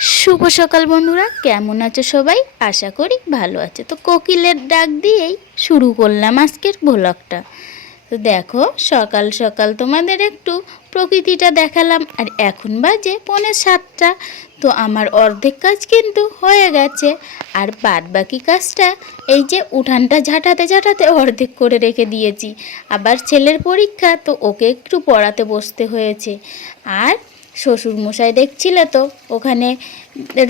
শুভ সকাল বন্ধুরা, কেমন আছো সবাই? আশা করি ভালো আছে। তো কোকিলের ডাক দিয়েই শুরু করলাম আজকের ভ্লগটা তো দেখো, সকাল সকাল তোমাদের একটু প্রকৃতিটা দেখালাম, আর এখন বাজে পৌনে সাতটা। তো আমার অর্ধেক কাজ কিন্তু হয়ে গেছে, আর বাদ বাকি কাজটা এই যে উঠানটা ঝাঁটাতে ঝাঁটাতে অর্ধেক করে রেখে দিয়েছি। আবার ছেলের পরীক্ষা, তো ওকে একটু পড়াতে বসতে হয়েছে। আর শ্বশুর মশাই দেখছিলে তো, ওখানে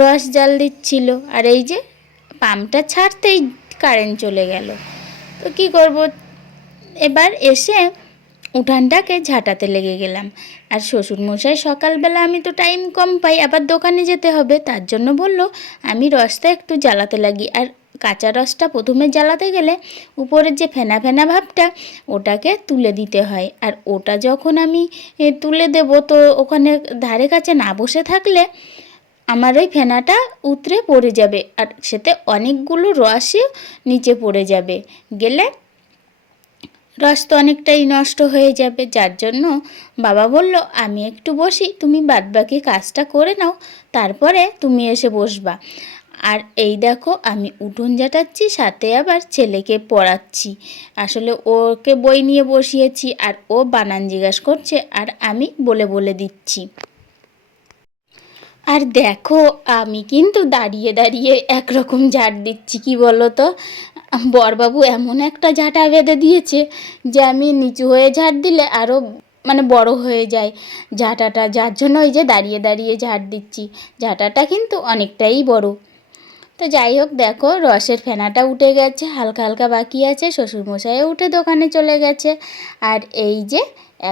রস জাল দিচ্ছিল। আর এই যে পাম্পটা ছাড়তেই কারেন্ট চলে গেল। তো কি করব? এবার এসে উঠানটাকে ঝাঁটাতে লেগে গেলাম। আর শ্বশুর মশাই সকালবেলা আমি তো টাইম কম পাই, আবার দোকানে যেতে হবে। তার জন্য বলল, আমি রসটা একটু জ্বালাতে লাগি। আর কাঁচা রসটা প্রথমে জ্বালাতে গেলে উপরের যে ফেনা ফেনা ভাবটা, ওটাকে তুলে দিতে হয়। আর ওটা যখন আমি তুলে দেব, তো ওখানে ধারে কাছে না বসে থাকলে আমার ওই ফেনাটা উতরে পড়ে যাবে আর সেতে অনেকগুলো রসই নিচে পড়ে যাবে। গেলে রস তো অনেকটাই নষ্ট হয়ে যাবে, যার জন্য বাবা বলল, আমি একটু বসি, তুমি বাদবাকি কাজটা করে নাও, তারপরে তুমি এসে বসবা। আর এই দেখো, আমি উঠোন ঝাঁটাচ্ছি সাথে আবার ছেলেকে পড়াচ্ছি। আসলে ওকে বই নিয়ে বসিয়েছি আর ও বানান জিজ্ঞাসা করছে আর আমি বলে বলে দিচ্ছি। আর দেখো, আমি কিন্তু দাঁড়িয়ে দাঁড়িয়ে একরকম ঝাড় দিচ্ছি, কি বলো তো বরবাবু এমন একটা ঝাঁটা বেঁধে দিয়েছে যে আমি নিচু হয়ে ঝাড় দিলে আরও মানে বড় হয়ে যায় ঝাঁটাটা। যার জন্য ওই যে দাঁড়িয়ে দাঁড়িয়ে ঝাড় দিচ্ছি। ঝাঁটাটা কিন্তু অনেকটাই বড়। তো যাই হোক, দেখো, রসের ফেনাটা উঠে গেছে, হালকা হালকা বাকি আছে, শ্বশুরমশাইও উঠে দোকানে চলে গেছে। আর এই যে,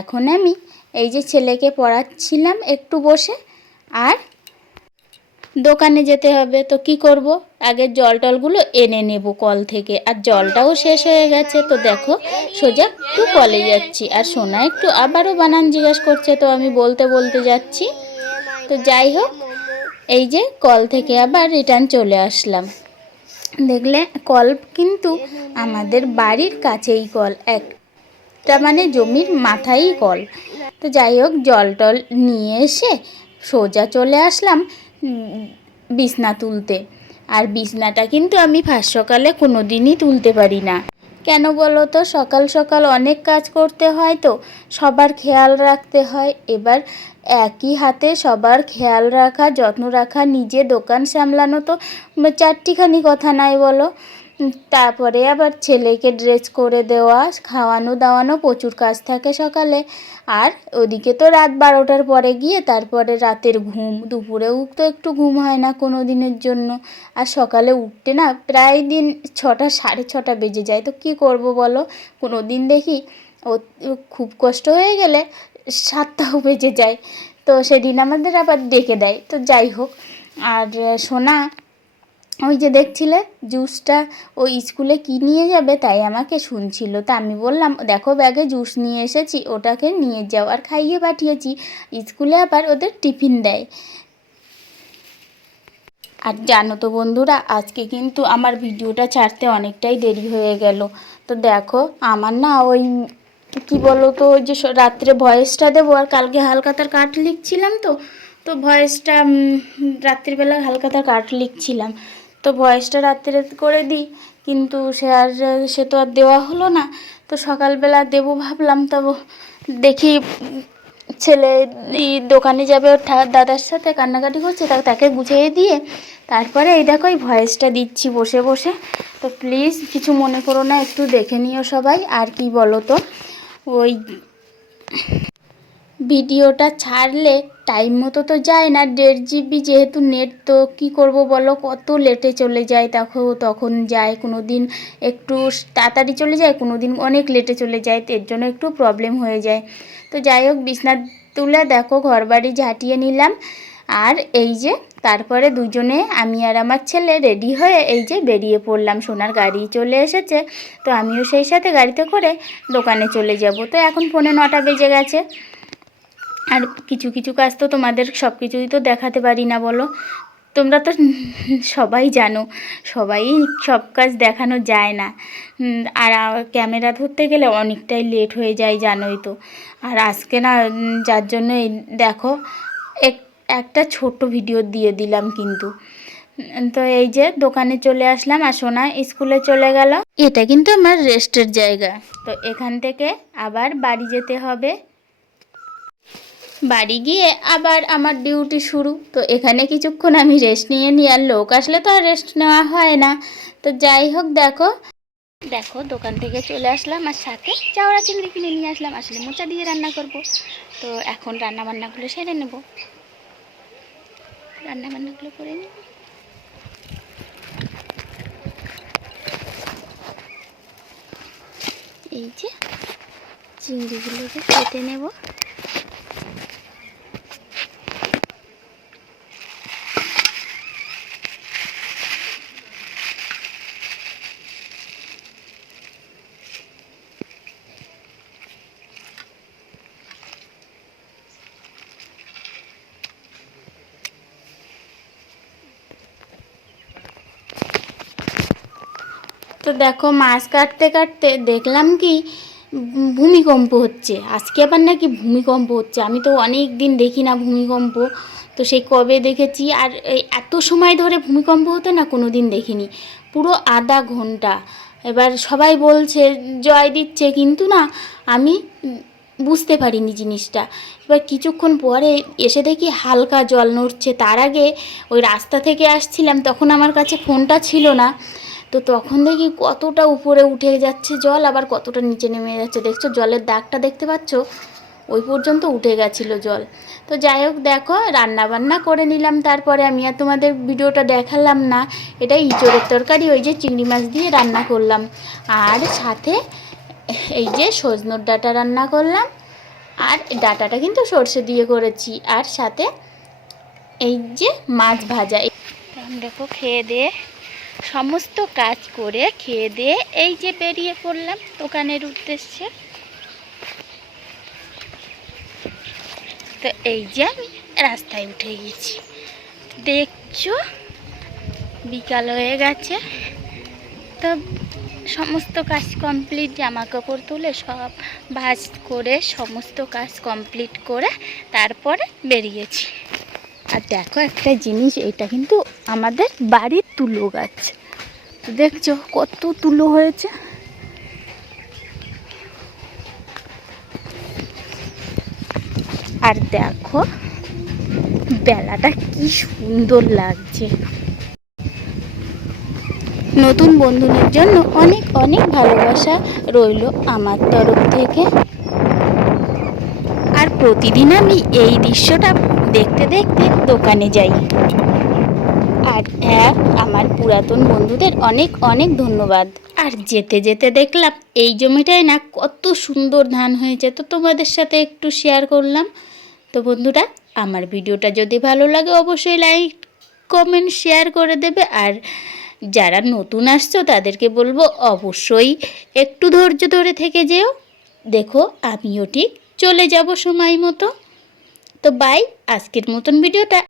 এখন আমি এই যে ছেলেকে পড়াচ্ছিলাম একটু বসে, আর দোকানে যেতে হবে। তো কি করব? আগে জল টলগুলো এনে নেব কল থেকে। আর জলটাও শেষ হয়ে গেছে। তো দেখো, সোজা একটু কলে যাচ্ছি। আর সোনা একটু আবারও বানান জিজ্ঞাসা করছে, তো আমি বলতে বলতে যাচ্ছি। তো যাই হোক এই যে কল থেকে আবার রিটার্ন চলে আসলাম। দেখলে কল কিন্তু আমাদের বাড়ির কাছেই কল, একটা মানে জমির মাথায়ই কল। তো যাই হোক, জল টল নিয়ে এসে সোজা চলে আসলাম বিছনা তুলতে। আর বিছনাটা কিন্তু আমি ফার্স্ট সকালে কোনো দিনই তুলতে পারি না। কেন বলো তো? সকাল সকাল অনেক কাজ করতে হয় তো, সবার খেয়াল রাখতে হয়। এবার একই হাতে সবার খেয়াল রাখা, যত্ন রাখা, নিজে দোকান সামলানো তো চারটিখানি কথা নাই বলো। তারপরে আবার ছেলেকে ড্রেস করে দেওয়া, খাওয়ানো দাওয়ানো প্রচুর কাজ থাকে সকালে। আর ওদিকে তো রাত বারোটার পরে গিয়ে তারপরে রাতের ঘুম। দুপুরেও তো একটু ঘুম হয় না কোনো দিনের জন্য। আর সকালে উঠতে না প্রায় দিন ছটা, সাড়ে ছটা বেজে যায়। তো কি করব বলো? কোনো দিন দেখি ও খুব কষ্ট হয়ে গেলে সাতটাও বেজে যায়। তো সেদিন আমাদের আবার ডেকে দেয়। তো যাই হোক। আর সোনা ওই যে দেখছিলে, জুসটা ও স্কুলে কি নিয়ে যাবে তাই আমাকে শুনছিল। তা আমি বললাম, দেখো ব্যাগে জুস নিয়ে এসেছি, ওটাকে নিয়ে যাও। আর খাইয়ে পাঠিয়েছি। স্কুলে আবার ওদের টিফিন দেয়। আর জানো তো বন্ধুরা, আজকে কিন্তু আমার ভিডিওটা ছাড়তে অনেকটাই দেরি হয়ে গেল। তো দেখো, আমার না ওই কি বলো তো ওই যে রাত্রে ভয়েসটা দেবো আর কালকে হালকাতার কাঠ লিখছিলাম তো তো ভয়েসটা রাত্রিবেলা হালকাতার কাঠ লিখছিলাম। তো ভয়েসটা রাত্রে করে দিই। কিন্তু সে আর, সে তো আর দেওয়া হলো না। তো সকালবেলা দেবো ভাবলাম, তবু দেখি ছেলে দোকানে যাবে ওর দাদার সাথে, কান্নাকাটি করছে তাকে গুছিয়ে দিয়ে তারপরে এই দেখো এই ভয়েসটা দিচ্ছি বসে বসে। তো প্লিজ কিছু মনে করো না, একটু দেখে নিও সবাই, আর কি বলো তো? ওই ভিডিওটা ছাড়লে টাইম মতো তো যায় না, দেড় জিবি যেহেতু নেট তো কি করব বলো? কত লেটে চলে যায় তখন তখন যায় কোনো দিন একটু তাড়াতাড়ি চলে যায় কোনো দিন অনেক লেটে চলে যায়, এর জন্য একটু প্রবলেম হয়ে যায়। তো যাই হোক, বিছনা তুলে দেখো, ঘরবাড়ি ঝাঁটিয়ে নিলাম। আর এই যে, তারপরে দুজনে, আমি আর আমার ছেলে রেডি হয়ে এই যে বেরিয়ে পড়লাম, সোনার গাড়ি চলে এসেছে। তো আমিও সেই সাথে গাড়িতে করে দোকানে চলে যাব। তো এখন ফোনে নটা বেজে গেছে। আর কিছু কিছু কাজ তো তোমাদের সব কিছুই তো দেখাতে পারি না, বলো? তোমরা তো সবাই জানো, সবাই সব কাজ দেখানো যায় না। আর ক্যামেরা ধরতে গেলে অনেকটাই লেট হয়ে যায়, জানোই তো। আর আজকে না যার জন্য দেখো, এক, একটা ছোট ভিডিও দিয়ে দিলাম কিন্তু। তো এই যে, দোকানে চলে আসলাম আর সোনা স্কুলে চলে গেল। এটা কিন্তু আমার রেস্টের জায়গা। তো এখান থেকে আবার বাড়ি যেতে হবে। বাড়ি গিয়ে আবার আমার ডিউটি শুরু। তো এখানে কিছুক্ষণ আমি রেস্ট নিয়ে নিই, আর লোক আসলে তো আর রেস্ট নেওয়া হয় না। তো যাই হোক, দেখো। দেখো, দোকান থেকে চলে আসলাম, আর সাথে চাওড়া চিংড়ি কিনে নিয়ে আসলাম। আসলে মোচা দিয়ে রান্না করব। তো এখন রান্না বান্নাগুলো সেরে নেব। রান্না বান্নাগুলো করে নেব। এই যে চিংড়িগুলোকে কেটে নেব। তো দেখো মাছ কাটতে কাটতে দেখলাম কি ভূমিকম্প হচ্ছে। আজকে আবার নাকি ভূমিকম্প হচ্ছে। আমি তো অনেক দিন দেখি না ভূমিকম্প। তো সেই কবে দেখেছি আর এত সময় ধরে ভূমিকম্প হতে না কোনো দিন দেখিনি। পুরো আধা ঘণ্টা। এবার সবাই বলছে, জয় দিচ্ছে। কিন্তু না, আমি বুঝতে পারিনি জিনিসটা। এবার কিছুক্ষণ পরে এসে দেখি হালকা জল নড়ছে। তার আগে ওই রাস্তা থেকে আসছিলাম, তখন আমার কাছে ফোনটা ছিল না। তো তখন দেখি কতটা উপরে উঠে যাচ্ছে জল, আবার কতটা নিচে নেমে যাচ্ছে। দেখছ, জলের দাগটা দেখতে পাচ্ছ? ওই পর্যন্ত উঠে গেছিল জল। তো যাই হোক, দেখো রান্না বান্না করে নিলাম। তারপরে আমি আর তোমাদের ভিডিওটা দেখালাম না। এটা ইঁচড়ের তরকারি, ওই যে চিংড়ি মাছ দিয়ে রান্না করলাম। আর সাথে এই যে সজনোর ডাঁটা রান্না করলাম। আর ডাঁটাটা কিন্তু সর্ষে দিয়ে করেছি। আর সাথে এই যে মাছ ভাজা। দেখো, খেয়ে দিয়ে সমস্ত কাজ করে খেয়ে দিয়ে এই যে বেরিয়ে পড়লাম দোকানের উদ্দেশ্যে। তো এই যে আমি রাস্তায় উঠে গেছি। দেখছ? বিকাল হয়ে গেছে। তো সমস্ত কাজ কমপ্লিট জামা কাপড় তুলে সব ভাজ করে সমস্ত কাজ কমপ্লিট করে তারপরে বেরিয়েছি। আর দেখো একটা জিনিস, এটা কিন্তু আমাদের বাড়ির তুলো গাছ। দেখছ কত তুলো হয়েছে। আর দেখো, বেলাটা কি সুন্দর লাগছে। নতুন বন্ধুদের জন্য অনেক অনেক ভালোবাসা রইল আমার তরফ থেকে। প্রতিদিন আমি এই দৃশ্যটা দেখতে দেখতে দোকানে যাই। আর এক আমার পুরাতন বন্ধুদের অনেক অনেক ধন্যবাদ। আর যেতে যেতে দেখলাম, এই জমিটায় না কত সুন্দর ধান হয়েছে। তো তোমাদের সাথে একটু শেয়ার করলাম। তো বন্ধুরা, আমার ভিডিওটা যদি ভালো লাগে, অবশ্যই লাইক কমেন্ট শেয়ার করে দেবে। আর যারা নতুন আসছো, তাদেরকে বলব অবশ্যই একটু ধৈর্য ধরে থেকে যেও। দেখো, আমিও ঠিক চলে যাব সময় মতো। তো বাই আজকের মতন ভিডিওটা।